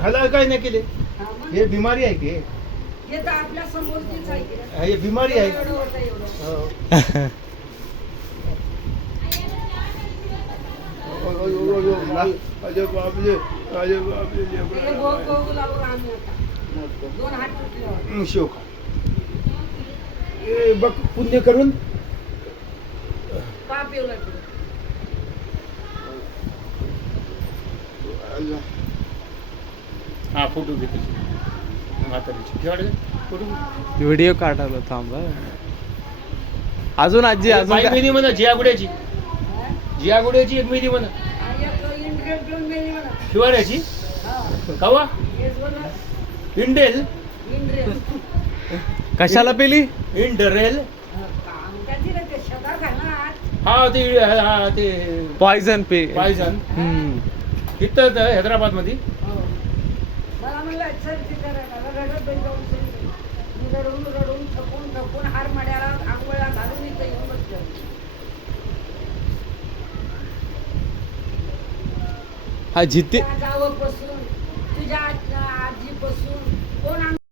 ह्याला काय नाही केले. हा मग? हे बिमारी आहे की हे तर आपल्या समोरचीच आहे की. हे बिमारी आहे. एवढं होतं एवढं. हो. अरे बापरे, अरे बापरे, हे भोग बघू लागलो आम्ही आता. 2 हात तुटल्यावर. शोका ए बघ पुण्य करून पाप येऊ लागले. हा फोटो घेते म्हातारीची ठेवाडे फोटो. व्हिडिओ काढायला थांब हं. अजून आजी अजून बाई काय? मेहंदी म्हणा जियागुड्याची. हा? जियागुड्याची एक मेहंदी म्हणा. आणि एक इंद्रियन पिऊन मेली म्हणा. शिवाऱ्याची हा. कवा हेच म्हणा. इंडेल इंद्रियन. कशाला पेली? इंडरेल. काम त्याची रे ते शेतात घालणार. हा ते पॉइझन पे पायझन हम्म. इथं हैदराबाद मध्ये. हो. मला म्हणलं चल तिथं रडत बरी जाऊन सगळी. मी रडून रडून थकून हार माड्याला आंघोळ्या घालून इथं येऊन बसलो. हा जिथे तुझ्या जावं पासून तुझ्या आजीपासून कोण